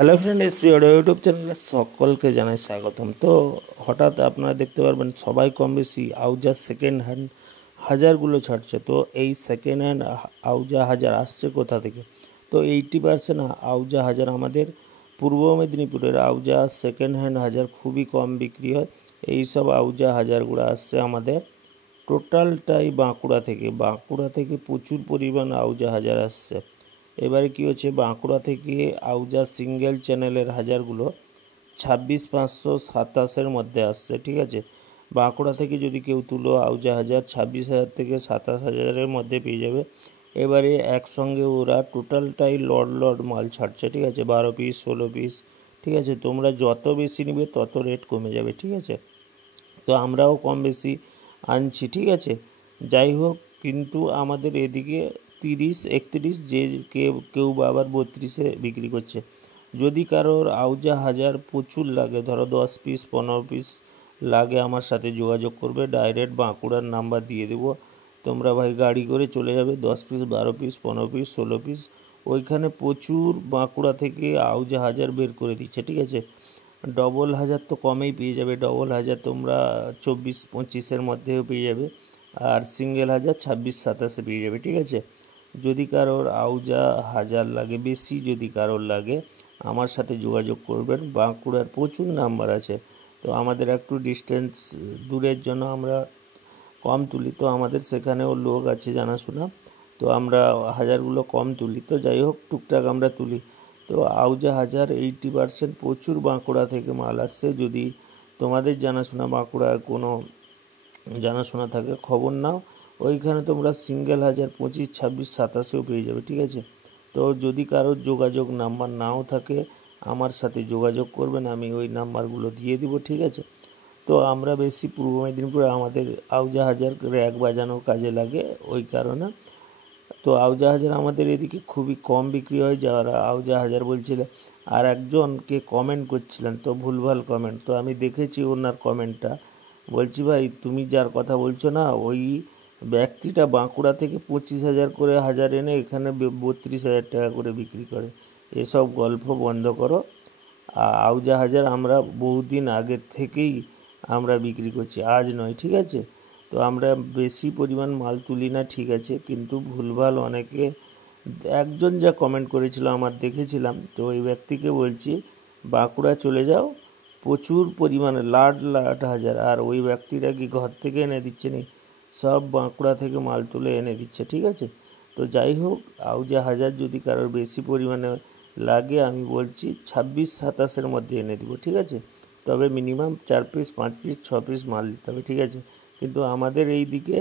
Hello friend, SP audio YouTube চ্যানেলে সকলকে জানাই স্বাগতম। তো হঠাৎ আপনারা দেখতে পারবেন সবাই কম বেশি আউজা সেকেন্ড হ্যান্ড হাজারগুলো ছাড়ছে। তো এই সেকেন্ড হ্যান্ড আউজা হাজার আসছে কোথা থেকে? তো 80% আউজা হাজার আমাদের পূর্ব মেদিনীপুরের আউজা সেকেন্ড হ্যান্ড হাজার খুবই কম বিক্রি হয়। এই সব আউজা হাজারগুলো আসছে আমাদের টোটালটাই বাঁকুড়া থেকে প্রচুর পরিমাণ আউজা হাজার আসছে। এবারে কী হচ্ছে, বাঁকুড়া থেকে আউজা সিঙ্গেল চ্যানেলের হাজারগুলো 26,527 মধ্যে আসছে, ঠিক আছে। বাঁকুড়া থেকে যদি কেউ তুলো আউজা হাজার 26,000 থেকে 27,000-এর মধ্যে পেয়ে যাবে। এবারে একসঙ্গে ওরা টোটালটাই লট মাল ছাড়ছে, ঠিক আছে, 12 পিস 16 পিস, ঠিক আছে। তোমরা যত বেশি নিবে তত রেট কমে যাবে, ঠিক আছে। তো আমরাও কম বেশি আনছি, ঠিক আছে। যাই হোক, কিন্তু আমাদের এদিকে 30 31, যে কেউ বা আবার 32-এ বিক্রি করছে। যদি কারোর আউজা হাজার প্রচুর লাগে, ধরো 10 পিস 15 পিস লাগে, আমার সাথে যোগাযোগ করবে। ডাইরেক্ট বাঁকুড়ার নাম্বার দিয়ে দেবো, তোমরা ভাই গাড়ি করে চলে যাবে। 10 পিস 12 পিস 15 পিস 16 পিস ওইখানে প্রচুর বাঁকুড়া থেকে আউজা হাজার বের করে দিচ্ছে, ঠিক আছে। ডবল হাজার তো কমেই পেয়ে যাবে, ডবল হাজার তোমরা 24-25-এর মধ্যেও পেয়ে যাবে, আর সিঙ্গেল হাজার 26-27-এ পেয়ে যাবে, ঠিক আছে। যদি কারোর আউজা হাজার লাগে, বেশি যদি কারোর লাগে, আমার সাথে যোগাযোগ করবেন। বাঁকুড়ার প্রচুর নাম্বার আছে। তো আমাদের একটু ডিস্টেন্স দূরের জন্য আমরা কম তুলি, তো আমাদের সেখানেও লোক আছে জানাশোনা, তো আমরা হাজারগুলো কম তুলি। তো যাই হোক, টুকটাক আমরা তুলি। তো আউজা হাজার 80% প্রচুর বাঁকুড়া থেকে মাল আসছে। যদি তোমাদের জানাশোনা বাঁকুড়ার কোনো জানাশোনা থাকে, খবর নাও, ওইখানে তোমরা সিঙ্গেল হাজার 25, 26, 27-এও পেয়ে যাবে, ঠিক আছে। তো যদি কারোর যোগাযোগ নাম্বার নাও থাকে, আমার সাথে যোগাযোগ করবেন, আমি ওই নাম্বারগুলো দিয়ে দিব, ঠিক আছে। তো আমরা বেশি পূর্ব মেদিনীপুরে আমাদের আউজা হাজার র্যাক বাজানোর কাজে লাগে, ওই কারণে। তো আউজা হাজার আমাদের এদিকে খুবই কম বিক্রি হয়। যারা আউজা হাজার বলছিল, আর একজনকে কমেন্ট করছিলেন, তো ভুলভাল কমেন্ট, তো আমি দেখেছি ওনার কমেন্টটা। বলছি ভাই, তুমি যার কথা বলছো না, ওই ব্যক্তিটা বাঁকুড়া থেকে 25,000 করে হাজার এনে এখানে 32,000 টাকা করে বিক্রি করে। এসব গল্প বন্ধ করো। আউজা হাজার আমরা বহুদিন আগের থেকেই আমরা বিক্রি করছি, আজ নয়, ঠিক আছে। তো আমরা বেশি পরিমাণ মাল তুলি না, ঠিক আছে, কিন্তু ভুলভাল অনেকে, একজন যা কমেন্ট করেছিল আমার দেখেছিলাম, তো ওই ব্যক্তিকে বলছি বাঁকুড়া চলে যাও, প্রচুর পরিমাণে লাট হাজার, আর ওই ব্যক্তিরা কি ঘর থেকে এনে দিচ্ছে নি, সব বাঁকুড়া থেকে মাল তুলে এনে দিচ্ছে, ঠিক আছে। তো যাই হোক, আউজা হাজার যদি কারোর বেশি পরিমাণে লাগে, আমি বলছি 26-27-এর মধ্যে এনে দিব, ঠিক আছে। তবে মিনিমাম 4 পিস 5 পিস 6 পিস মাল দিতে হবে, ঠিক আছে। কিন্তু আমাদের এই দিকে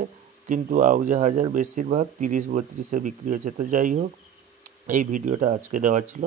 কিন্তু আউজা হাজার বেশিরভাগ 30-32-এ বিক্রি হচ্ছে। তো যাই হোক, এই ভিডিওটা আজকে দেওয়া ছিল।